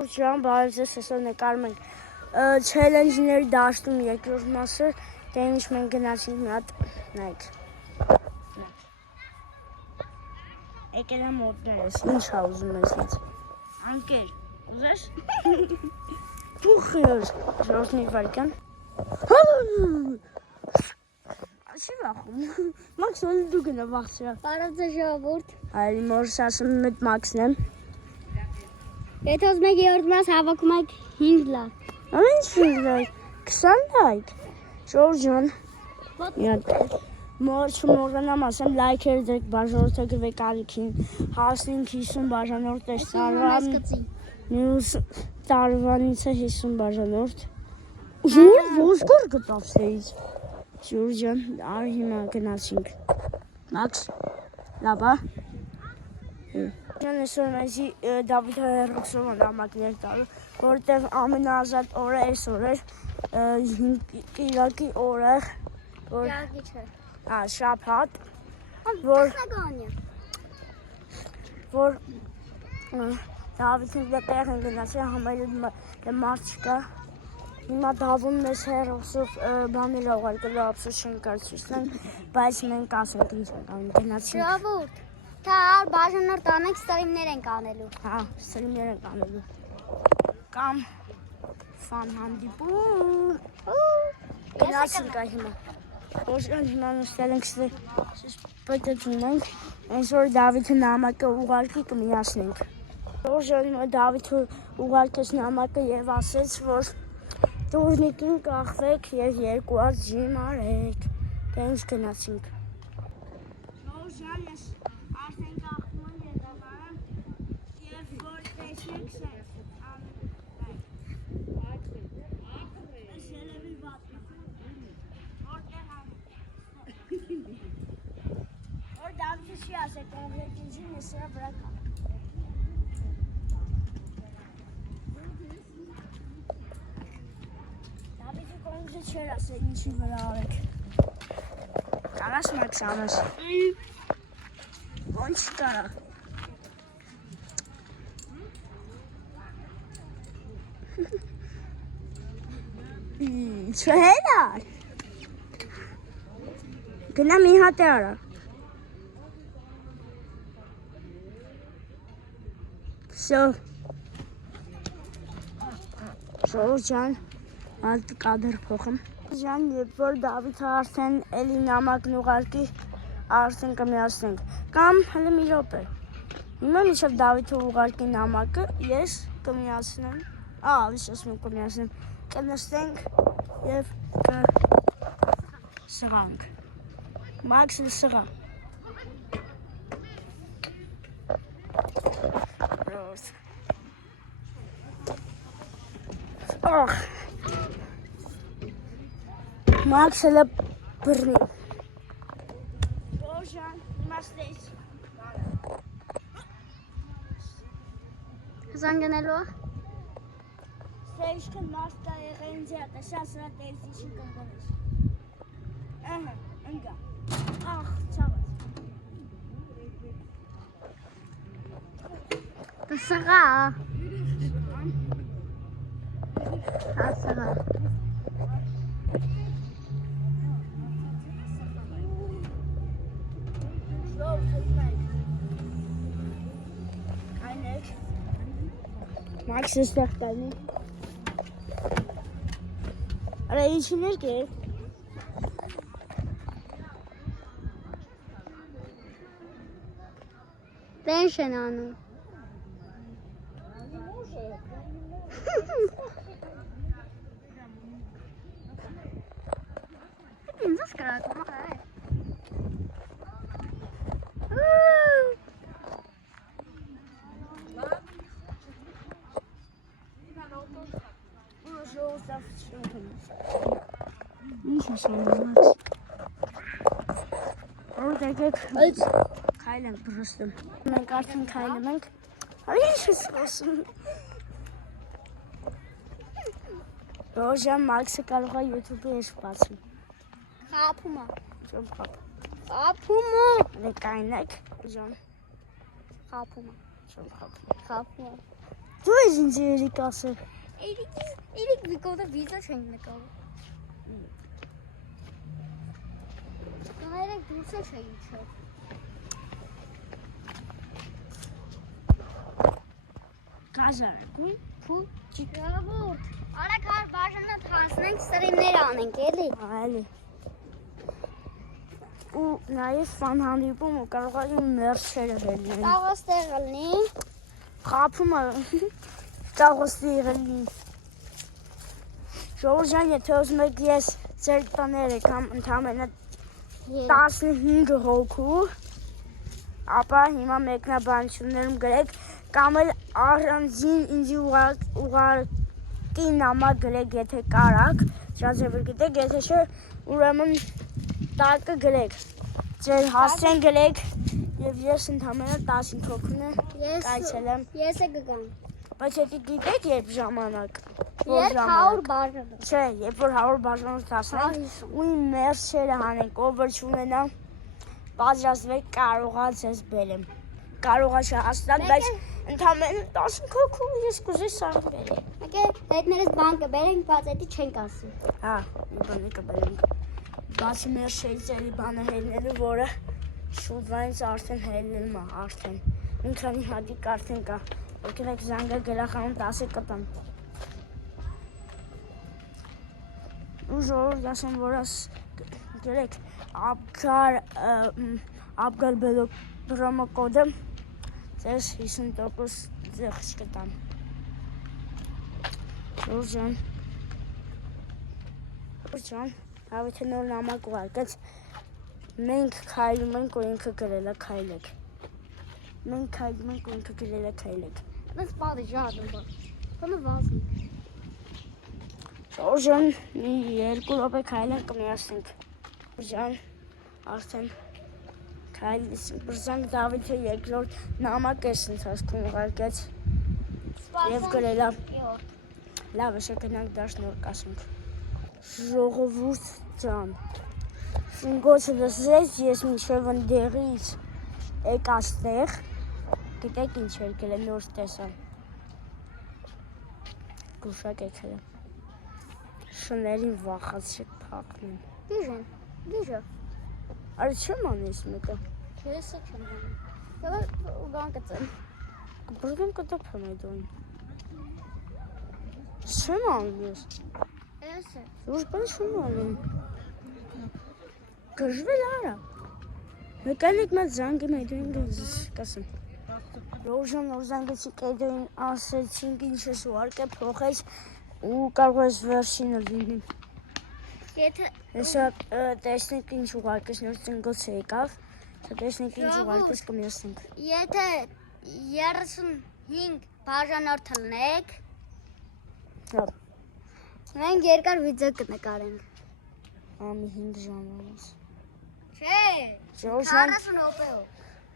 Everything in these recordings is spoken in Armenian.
Ջան, բարև ձեզ, այսօր նկարում ենք չելենջների դաշտում երկրորդ մասը, դե ինչ մենք գնացինք մի հատ, նայեք։ Եկել եմ մոտներս, ինչ ա ուզում ես ինձ։ Անկեր, ուզես։ Փուխր, ժողովրդի վարքան։ Չի վախում։ Մաքս ոնց դու գնա վախցրա։ Բարև ձեզ ժողովուրդ։ Այլ մորս ասում եմ այդ Մաքսն եմ։ Եթե ուզում եք երրորդ մաս հավաքում եք 5 լայք։ Ինչ 5 լայք, 20 լայք։ Ժողովուրդ ջան։ Մոր չմոռանամ ասեմ լայքերը դրեք, բաժանորդը գրվեք ալիքին, հասնենք 50 բաժանորդ էս տարվան, մյուս տարվանից է 50 բաժանորդ։ Ժողովուրդ ոսկոր գտավ ստեից։ Ժողովուրդ ջան, արի հիմա գնացինք։ Մաքս, լավ է։ Ջան, այսօր մեզի Դավիթը հեռուքսով նամակներ տալու, որտեղ ամենազատ օրը այսօր էր, Կիրակի օրը, Կիրակի չէ։ շաբաթ, որ Դավիթին տեղ են գնացել, համարել մարդ չկա, հիմա Դավուն մեզ հեռուքսով բաներ ուղարկելու ափսոս չեն կարծում, բայց մենք ասենք ինչ ենք անում, գնացինք։ Ժողովուրդ, թա բաժանորդ անենք ստրիմներ ենք անելու։ Հա, ստրիմներ ենք անելու։ Կամ ֆան հանդիպում։ Գնացինք այ հիմա։ Ոչան հիմա նստել ենք պատտվում ենք, այսօր Դավիթը նամակը ուղարկի կմիացնենք։ Ոչան հիմա Դավիթը ուղարկեց նամակը եւ ասեց, որ տուրնիկին կախվեք եւ 2 հատ ջիմ արեք։ Դե ինչ գնացինք։ Ոչան ես արդեն կախվում եմ երդավարեմ եւ որ տեսնեք սենց։ Որ Դավիթը չի ասել կոնկրետիզին ես սրա վրա կա։ Դավիթը կոնկրետ չէր ասել ինչի վրա արեք։ Կարաս Մաքս անես։ Ոնց կարա։ Չհելար։ Գնա մի հատ է արա։ Всё։ Ժողովուրդ ջան, alt կադր փոխեմ։ Ջան, երբ որ Դավիթը արդեն էլի նամակն ուղարկի, արդեն կմիացնենք։ Կամ հələ մի րոպե։ Հիմա մինչև Դավիթը ուղարկի նամակը, ես կմիացնեմ։ Ասում եմ կմիացնեմ։ Կնստենք եւ կսրանք։ Մաքսը սրա։ Ախ։ Մաքսը լա բռնի։ Բոժան, իմաստես։ Հզան գնելու է։ Սեյշկը մաստա եղենձի հատա, շասրա տերզի չի կնգանես։ Ահա, ընգա։ Ախ, չավաց։ Դա սղա։ Հա սղա։ Մաքսը ստեղ տանի։ Արա իչիներ կեր։ Տենշ են անում։ Ինձ ես կրակում է։ Ինչ ասում Մաքս։ Որ դեկեք քայլ ենք բրստում։ Մենք արդեն քայլում ենք։ Ինչ ես ասում։ Ռոժան Մաքսը կարող է YouTube-ը ես բացի։ Խափում է։ Չեմ խափ։ Խափում է։ Լեկայնեք, Ջան։ Խափում է։ Չեմ խափ։ Խափում է։ Դու ես ինձ երիկ ասել։ Իրիկ վիկոտը վիզա չենք նկավ։ Կայրեք դուրս է չէ իչը։ Կազարակույն, Փու, ճիգավորդ։ Արեք հար բաժանատ հանցնենք, սրիմներ անենք, էլի։ այլի։ Ու նաև ֆան հանդիպում ու կարող է իմ մերչերը հելնեն։ Տաղոս տեղալնի։ Խապում է, տաղոստի եղելին։ Ժողորջան, եթե ուզում եք ես ձեր տաներ եք ընդամենը 15 հոգու, ապա հիմա մեկնաբանություններում գրեք, կամ էլ առանձին ինձի ուղարկի նամակ գրեք, եթե կարաք, շազևր գիտեք, եթե չէ, ուրեմն տակը գրեք, ձեր հասցեն գրեք, և ես ընդամենը 15 հոգուն է կայցելեմ, Ես է գգամ։ բայց եթե գիտեք երբ ժամանակ, Երբ 100 բաժանը։ չէ, երբ որ 100 բաժանոց դասանք, ու իմ մերսերը հանենք, ով որ չունենա, պատրաստվեք կարողա ձեզ բերեմ, կարողա չհաստատ, բայց ընդամենը 15 հոգու ես կուզեի սարը բերեմ։ Եկե հետներս բան կբերենք, բայց էդի չենք ասում։ Հա, մի բանի կբերենք, բացի մերսերից էլի բանը հելնելու, որը շուտվայինց արդեն հելնելմ է, արդեն, մի քանի հատիկ արդեն կա, եկեք զանգը գրախանում 10 կտամ։ Ու ժողովուրդ ասեմ, որ գրեք Աբգար բելոկ պրոմոկոդը ձեզ 50% ձեղս կտամ։ Ժողովուրդ հավիթե նոր նամակ ուղարկեց, մենք քայլում ենք ու ինքը գրել է քայլեք։ Մենք քայլում ենք ու ինքը գրել է քայլեք։ Նս բադի ժադում բա։ Բանը վազնի։ Ժողովուրդ, մի 2 րոպե քայլենք կմիացնենք։ Ժողովուրդ, արդեն քայլեցինք, բրզանք Դավիթը երկրորդ նամակ էս ընթացքում ուղարկեց և գրել է։ Լավ, էշը գնանք դաշնորդ կասենք։ Ժողովուրդ ջան, շունգոցը լսեց, ես մինչև ընդեղից եկ աստեղ, գիտեք ինչ էր գրել նոր տեսա։ Գուշակ եք հելը։ Շներին վախացրեք փախնեն։ Դիժեն, դիժը։ Արի չեմ անես մեկը։ Ես է չեմ հանում։ Դավա ուգան կծեմ։ Բրգեմ կտապեմ այդ ոյն։ Չեմ անում ես։ Ես է։ Ոչ բան չեմ անում։ Գժվել արա։ Մեկանիկ մեծ զանգի մեդույն գզիս կասեմ։ Ռոժան նոր զանգեցիք էդույն ասեցինք ինչ ես ուարկ է փոխեց ու կարող ես վերջինը լինի։ Հեսա տեսնենք ինչ ուղարկես նոր ծնգոց է եկավ, տեսնենք ինչ ուղարկես կմիացնենք։ Եթե 35 բաժանորդ լնեք, մենք երկար վիդեո կնկարենք։ Ամի 5 ժամանց։ Չէ, 40 հոպեով։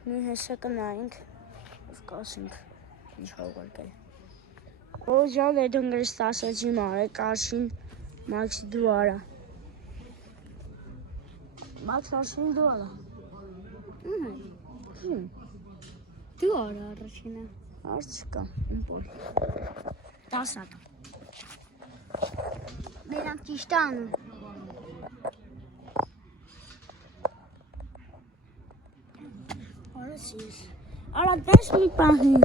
Մի հեսա կնայինք, կասենք ինչ ուղարկել։ Ռոժան էդուն գրս 10-ջի մարե կարշին մաքսի դու արա։ Մաքս արշին դու արա։ Դու արա առաջինը։ Արդ չկա, իմ պոլ։ 10 ատա։ Մերանք ճիշտ անում։ Արաս ես։ Արա դես մի պահին։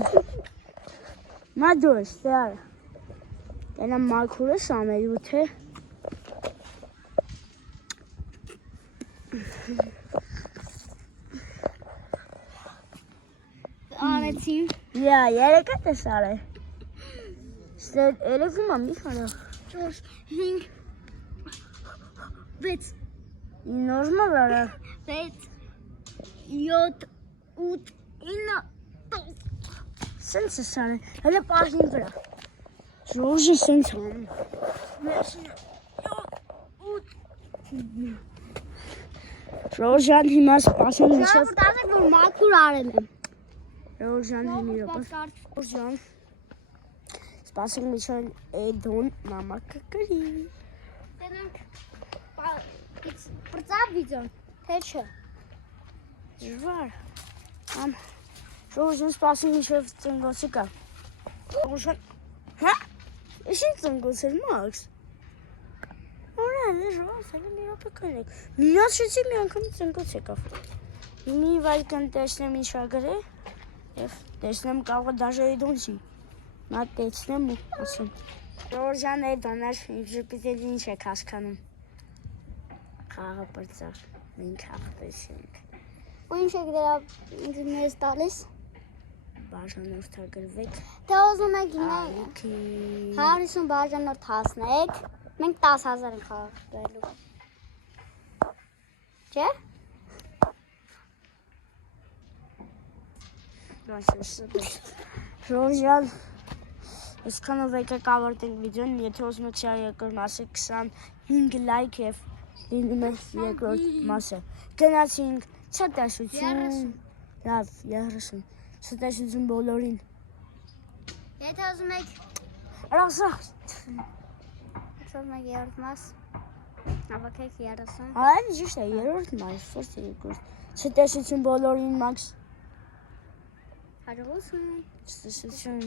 Նա դու ես, թե արա։ Ենա մաքուր ես ամել ու թե։ Անեցին։ Երեկ էտ ես արել։ Ստեր երևում ամ մի խանախ։ 4, 5, 6, Նորմալ արա։ 6, 7, 8, 9, 10։ Սենց ես արել, հելը պահին վրա։ Ժոժի սենց անում։ Ժոժան հիմա սպասում միշև։ Ժողովուրդ ասեք, որ մաքուր արել եմ։ Ժոժան հիմի րոպե։ Ժոժան սպասում միշև էդուն նամակը կրի։ Տենանք պրծավ վիդեոն, թե չէ։ Ժվար։ Ժոժան սպասում միշև ծնգոցի կա։ Ժորժան, հա, ինչ ծնգոց էր Մաքս։ Օրան, ժողովը մի րոպե կներեք։ Միացրեցի մի անգամ ծնգոց եկավ։ Մի վայրկյան տեսնեմ ինչ ա գրել եւ տեսնեմ կարող է դաժե դոնցի։ Նա տեսնեմ ու ասում։ Ժորժան է դոներ իբրպիտել ինչ եք հասկանում։ Խաղը բրծար, մենք հաղթեցինք։ Ու ինչ եք դրա մեզ տալիս։ Բաժանորդագրվեք։ Թե ուզում եք մենք 150 բաժանորդ հասնեք, մենք 10,000 ենք խաղաղելու։ Չէ՞։ Ժորժան, այսքանով եկեք ավարտենք վիդեոն, եթե ուզում եք սա երկրորդ մասը 25 լայք եւ լինում է երկրորդ մասը։ Գնացինք ցտեսություն։ Լավ, 30։ Ցտեսություն բոլորին։ Եթե ուզում եք Ռասախ։ ուզում եք երրորդ մաս, հավաքեք 30։ Այն ճիշտ է, երրորդ մաս, ո՞ր երկրորդ։ Ցտեսություն բոլորին, Մաքս։ Հարություն։ Ցտեսություն։